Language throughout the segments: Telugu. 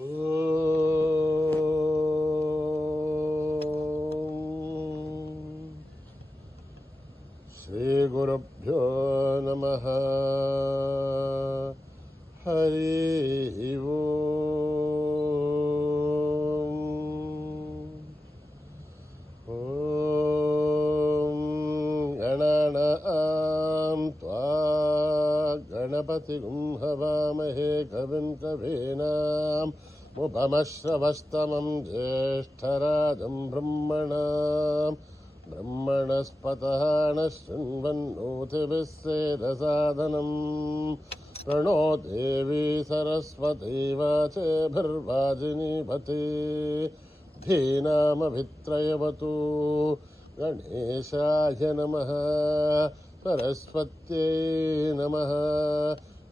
శ్రీగురుభ్యో నమః. హరి ఓం. గణానాం త్వా గణపతిగుం హవామహే కవిం కవీనాం ఉపమశ్రవస్తమం జ్యేష్ఠరాజం బ్రహ్మణాం బ్రహ్మణస్పతః శృణ్వన్నోతిభిः సేదసాదనం. ప్రణో దేవీ సరస్వతీ వాచేభిర్వాజినీపతి. ధీనామభిత్రయవతు. గణేశాయ నమః. సరస్వత్యై నమః.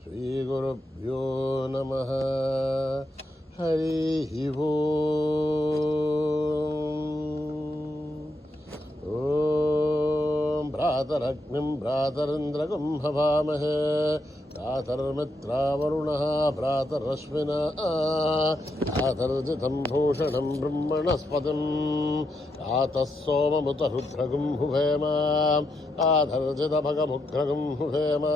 శ్రీగురుభ్యో నమః. హరి ఓం. భ్రాతరగ్నిం భ్రాతరింద్రగం హవామహే. భ్రాతర్మిత్రావరుణః భ్రాతరశ్వినా. భ్రాతర్జితం భూషణం బ్రహ్మణస్పతిం. భ్రాతः సోమముత రుద్రగం హువేమ. భ్రాతర్జితభగముగ్రగం హువేమ.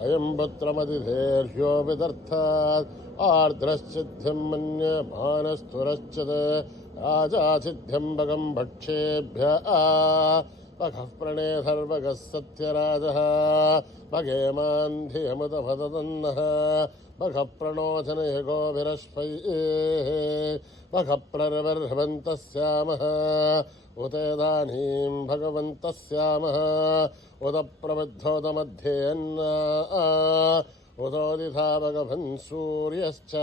వయం పుత్రమతిధేర్హ్యో విదర్థాత్. ఆర్ద్రశ్చిద్ధ్యం మన్యమానస్తురశ్చిత్. రాజాసిద్ధ్యం భగం భక్షేభ్యః. భగః ప్రణేధర్భగः సత్యరాజः. భగేమాన్ ధియముతపదతన్నః. భగः ప్రణోచనయగోభిరశ్వైః. భగः ప్రరవర్హవంతः స్యామः. ఉతేదానీం భగవంతः స్యామः. ఉత ప్రబుద్ధోతమధ్యేయన్నా. ఉతోదితా భగవన్ సూర్యశ్చ.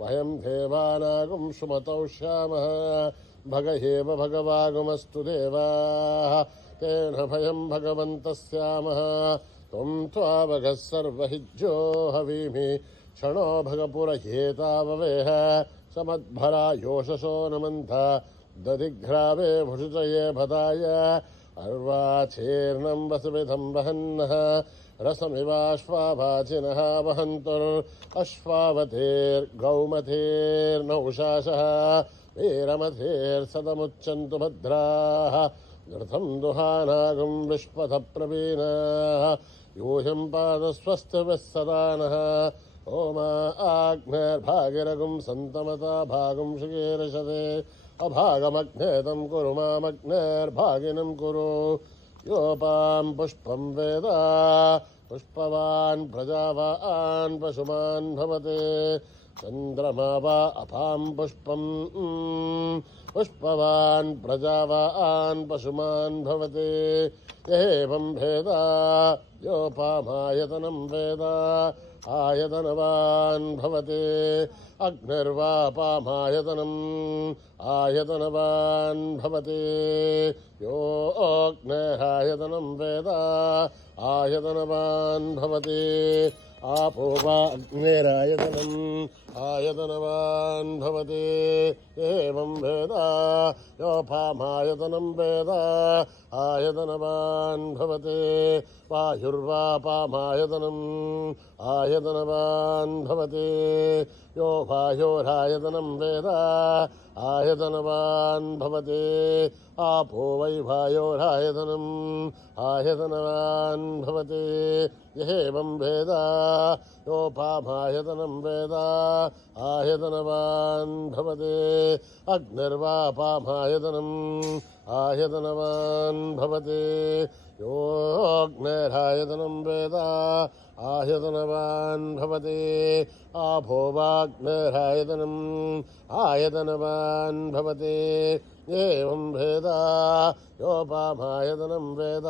వయం దేవానాగుం సుమతౌ శ్యామः. భగ ఏవ భగవాగుమస్తు దేవాః. తేన భయం భగవంతः స్యామः. త్వం త్వా భగः సర్వహిజ్జో హవీమి. క్షణో భగపురహేతావవేహ. సమద్భరా యోషసో నమంత. దదిఘ్రావే భుషుచయే భదాయ. అర్వాచీర్ణం వసువిధం వహన్నః. రసమివాశ్వాభాచినః వహంతుర్. అశ్వావతేర్గౌమతేర్నౌషాసః. వీరమతేర్సదముచ్చन्तు భద్రాः. ఘృతం దుహానాగం విష్పథ ప్రవీణాः. యూయం పాదస్వస్తిభిः సదా నః. ఓమా ఆగ్నేర్భాగిరగుం సంతమతా భాగం శుగీర్షతే. అభాగమగ్నేతం కురు మామగ్నేర్భాగినం కురు. యోపాం పుష్పం వేద పుష్పవాన్ ప్రజావాన్ పశుమాన్ భవతే. చంద్రమా వా అపాం పుష్పం పుష్పవాన్ ప్రజావాన్ పశుమాన్ భవతే. ఏవం భేద యోపామాయతనం వేద ఆయతనవాన్ భవతే. అగ్నిర్వాపామాయతనం ఆయతనవాన్ భవతే. యోగ్నేరాయతనం వేద ఆయతనవాన్ భవతే. ఆపో వా అగ్నిరాయతనం ఆయతనవాన్ భవతే. ఏవం వేద యోపామాయతనం వేద ఆయతనవాన్ భవతే. వాయుర్వాపామాయతనం ఆయతనవాన్ భవతే. యో వాయోరాయతనం వేద ఆయతనవాన్ భవతే. ఆపో వై వాయోరాయతనం ఆయతనవాన్ భవతే. ఏవం వేద యోపామాయతనం వేద ఆయతనవాన్ భవతే. అగ్నిర్వాపామాయతనం ఆయతనవాన్ భవతే. యోగ్నిరాయతనం వేద ఆయతనవాన్ భవతే. ఆపో వాగ్నిరాయతనం ఆయతనవాన్ భవతే. ఏవం వేద యోపామాయతనం వేద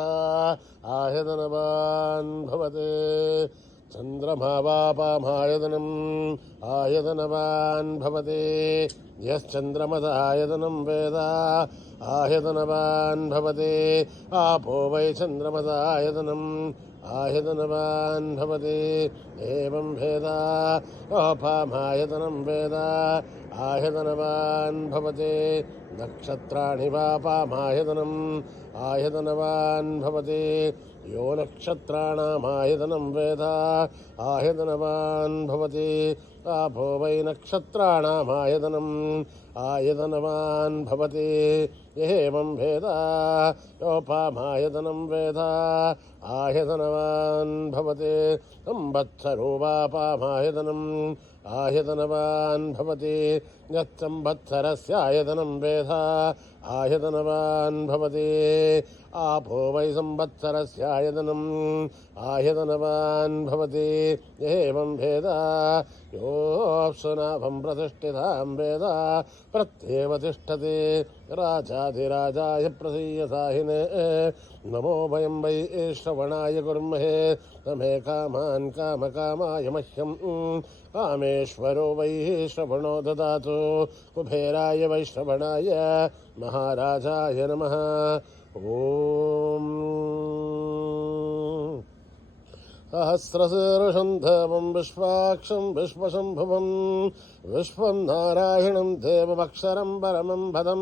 ఆయతనవాన్ భవతే. చంద్రమా వాపామాయతనం ఆయతనవాన్ భవతే. యశ్చంద్రమసాయతనం వేద ఆయతనవాన్ భవతే. ఆపో వై చంద్రమసాయతనం ఆయతనవాన్ భవతే. ఏవం వేద యోపామాయతనం వేద ఆయతనవాన్ భవతే. నక్షత్రాణి వాపామాయతనం ఆయతనవాన్ భవతే. यो नक्षत्राणामायतनं वेद ఆయతనవాన్ భవతి आपो वै नक्षत्राणामायतनम् आयतनवान् भवति एवं वेद योपामायतनं वेद आयतनवान् भवति संवत्सरो वापामायतनम् आयतनवान् भवति यत्संवत्सरस्यायतनं वेद आयतनवान् भवति आपो वै संवत्सरस्यायतनम् आयतनवान् भवति एवं वेद योऽप्सुनाभं प्रतिष्ठितां वेद प्रत्येव तिष्ठति राजाधिराजाय प्रसीयसाहिने नमो वयं वै श्रवणाय कुर्महे तमे कामान् कामकामाय मह्यं कामेश्वरो वै श्रवणो ददातु कुबेराय वै श्रवणाय महाराजाय नमः ॐ सहस्रशीर्षं देवं विश्वाक्षं विश्वशम्भुवं विश्वं नारायणं देवमक्षरं परमं पदं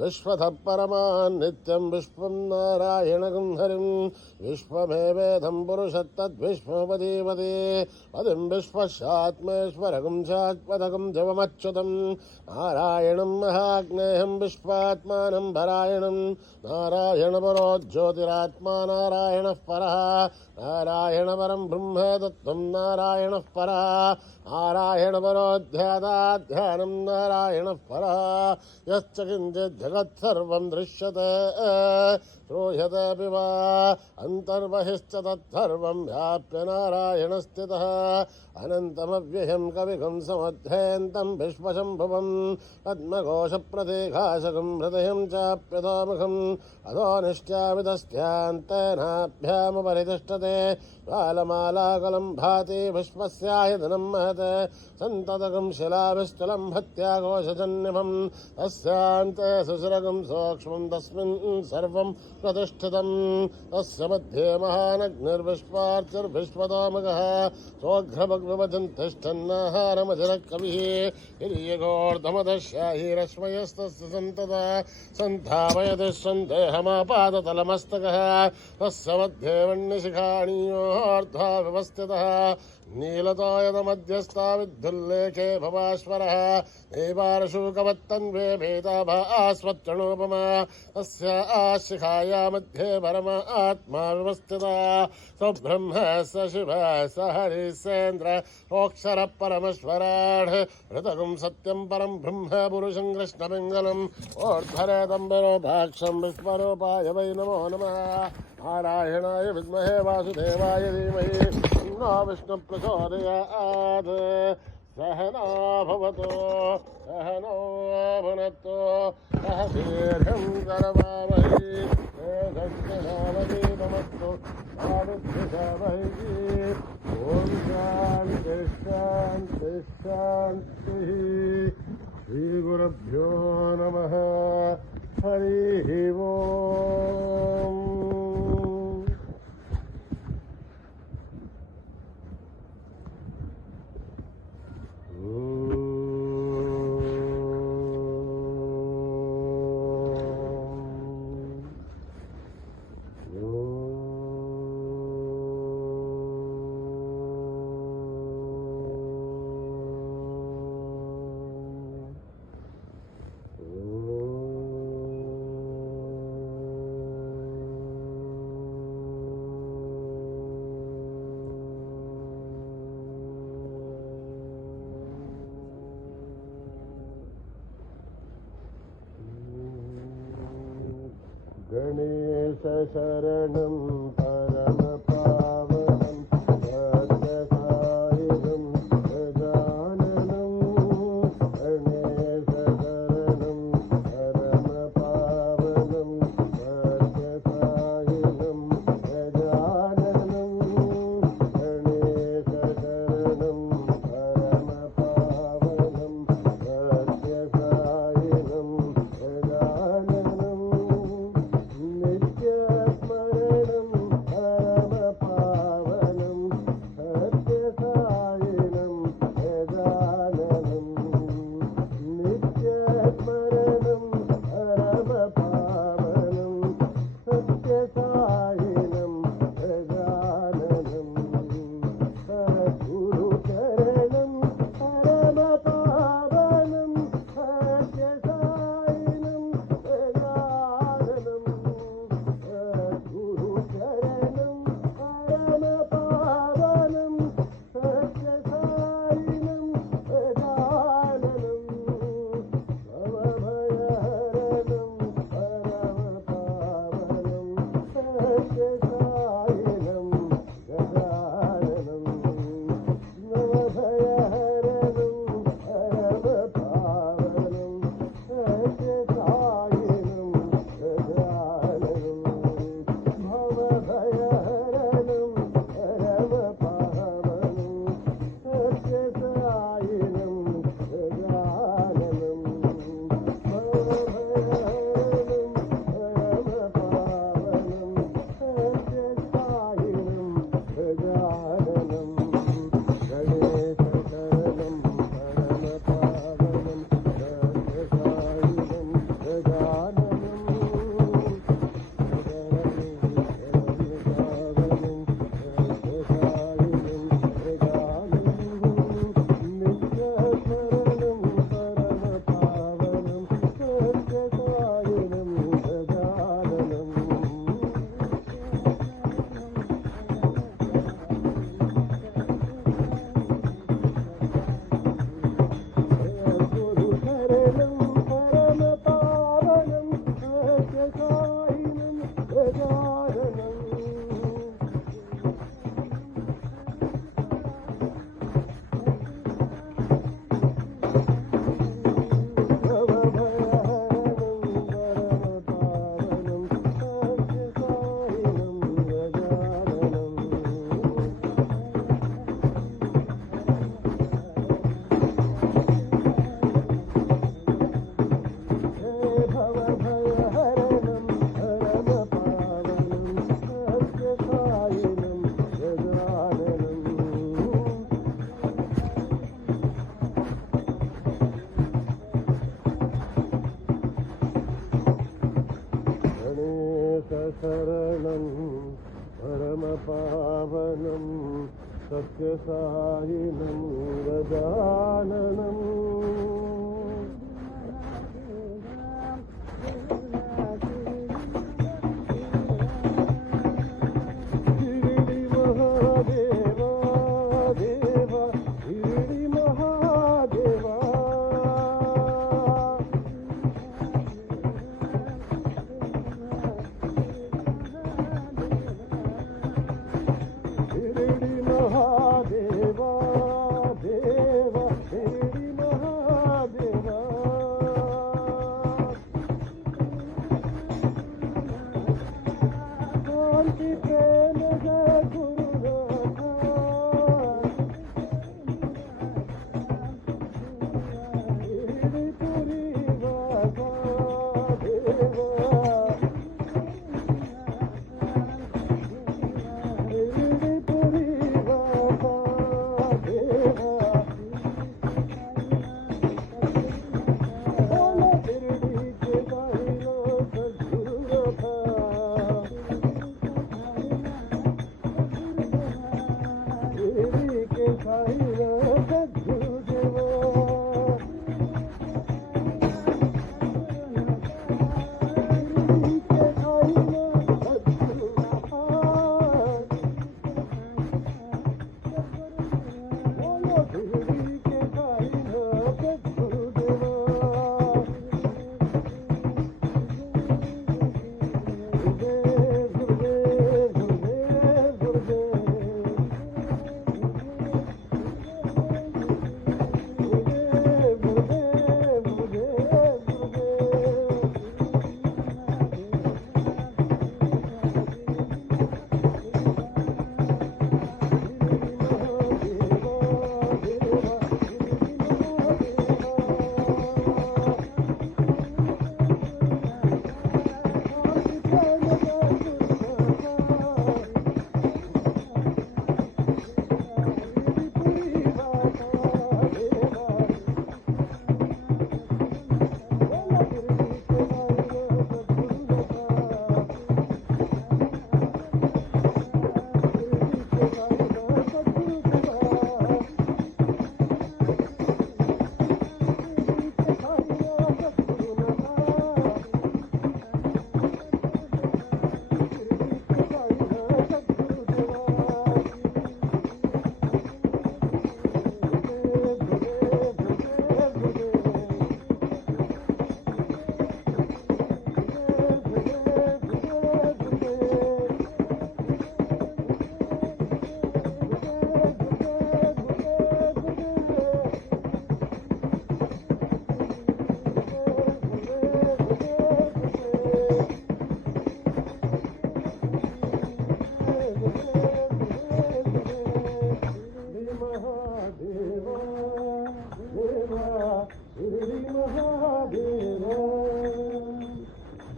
विश्वतः परमान् नित्यं विश्वं नारायणगं हरिं विश्वमेवेदं पुरुषत्तद्विश्वपदीपदे पदिं विश्वस्यात्मेश्वरगं चात्मदगं जवमच्युतं नारायणं महाग्नेयं विश्वात्मानं परायणं नारायणपरो ज्योतिरात्मा नारायणः परः नारायणपरं ब्रह्म तत्त्वं नारायणः परः नारायणपरोऽध्यात्मध्यानं नारायणः परः यश्च किञ्चित् जगत्सर्वं दृश्यते श्रूयतेऽपि वा अन्तर्बहिश्च तत्सर्वं व्याप्य नारायणस्थितः अनन्तमव्ययं कविगं समुद्धयन्तं विश्वशम्भुवं पद्मघोषप्रदेघाशकं हृदयं चाप्यतोमुखम् अधो निश्चावितस्यान्तेनाभ्यामुपरितिष्ठते बालमालाकलं भाति विश्वस्यायतनं महत् सन्ततकं शिलाभिस्थलं भत्याघोषजन्यभं तस्यान्ते सुशिरगं सूक्ष्मं तस्मिन् सर्वं प्रतिष्ठितं तस्य मध्ये महानग्निर्विश्वार्चिर्विश्वतोमुखः सोऽघ्रभग्विवजन् तिष्ठन्नाहारमजरः कविः हिर्यघोर्धमदशाहिरश्मयस्तस्य सन्तता सन्धावयति सन्देहमापादतलमस्तकः तस्य मध्ये वह्निशिखाणीयोऽर्ध्वा व्यवस्थितः नीलतोयतमध्यस्था विद्युल्लेखे भवाश्वरः देवारशूकवत्तन्वे भेदाभास्वच्चणोपमा तस्य आशिखाया मध्ये परमात्मा व्यवस्थिता स्वब्रह्म स शिवः स हरिसेन्द्र सोऽक्षरः परमेश्वराढ हृतगुं सत्यं परं ब्रह्म पुरुषं कृष्णपिङ्गलम् ऊर्ध्वरेतम्बरोपाक्षं विश्वरूपाय वै नमो नमः नारायणाय विद्महे वासुदेवाय धीमहि तन्नो विष्णुप्रचोदयात् सहना भवतु सहनो भुनक्तु सह दीर्घं करवावहै तेजस्विनावधीतमस्तु आविद्विषावहै ॐ शान्तिः शान्तिः शान्तिः श्रीगुरुभ्यो नमः हरिः ओम् गणेश शरणं परमपावनं सर्वसायुधं गजाननं गणेश शरणं परमपावनं सर्वसायुधं गजाननं गणेश शरणं परमपावनं सर्वसायुधं गजाननं नित्यस्मरणं परम शरणं परमपावनं सत्यसायिनं गजाननम् शिरडी महादेवा देवा शिरडी महादेवा शिरडी महादेवा देवा शिरडी महादेवा शांति प्रेम गुरुनाथा शिरडी पुरी वासा देवा शिरडी पुरी वासा देवा बोलो शिरडी के साईं सद्गुरु रखा शिरडी के साईं सद्गुरु देवा शिरडी के साईं सद्गुरु रखा बोलो शिरडी के साईं सद्गुरु देवा गुरुदेव गुरुदेव गुरुदेव गुरुदेव गुरुदेव गुरुदेव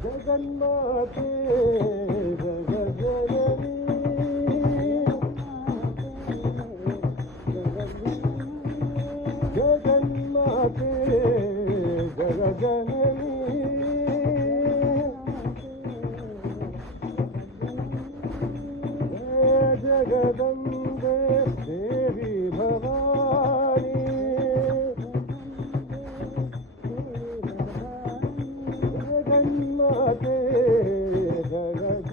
जगन्माते जगजननी जगन्माते जगजननी जगदम्बे देवी भवानी जगन्माते जगजननी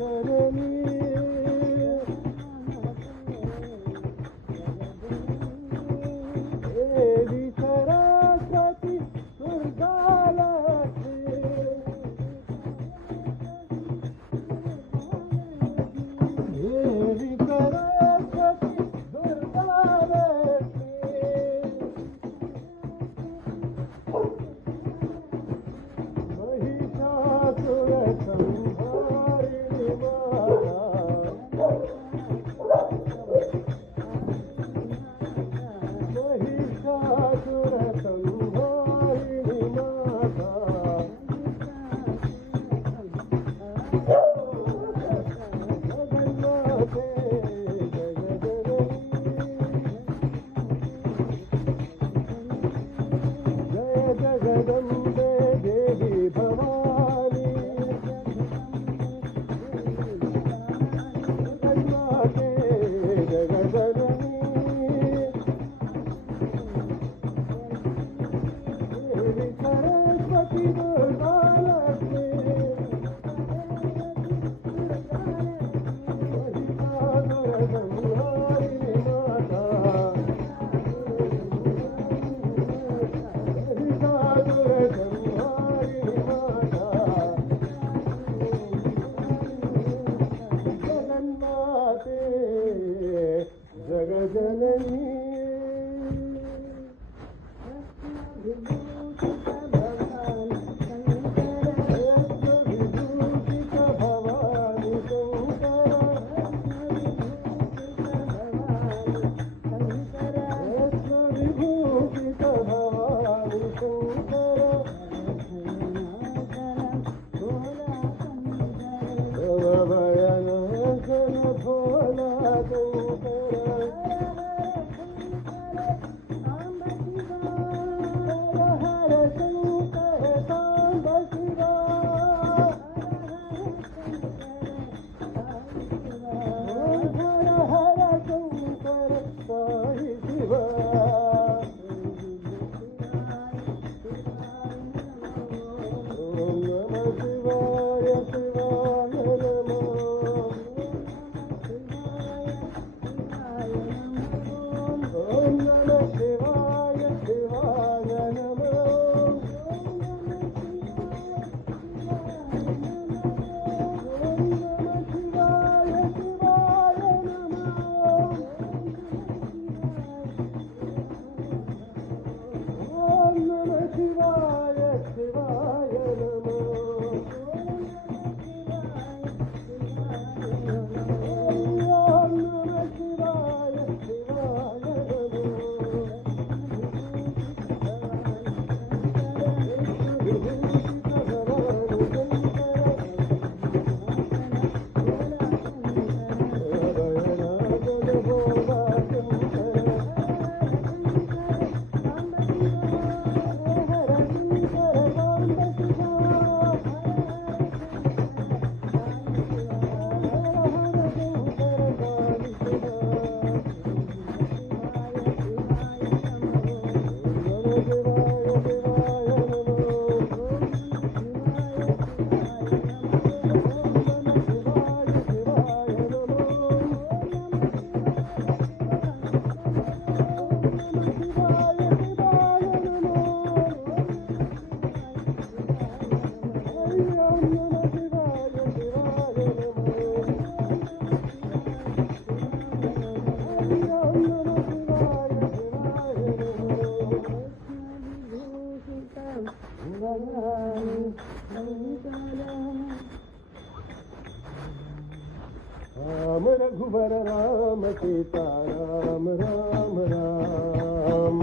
राम रघुवर राम सीता राम राम राम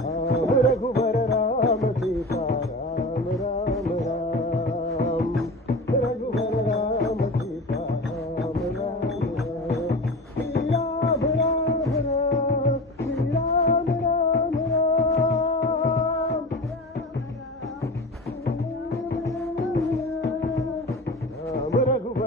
राम रघुवर राम सीता राम राम राम रघुवर राम सीता राम राम राम श्री राम राम राम श्री राम राम राम राम रघुवर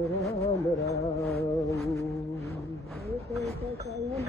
राम राम एक सकल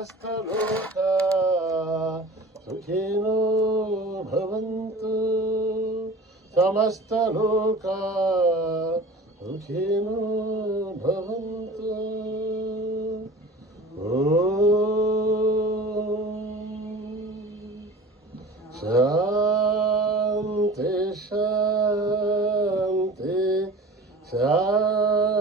समस्त लोका सुखिनो भवन्तु समस्त लोका सुखिनो भवन्तु शांति शांति शांति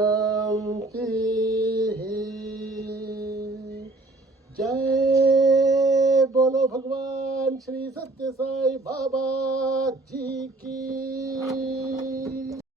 जय बोलो भगवान श्री सत्य साई बाबा जी की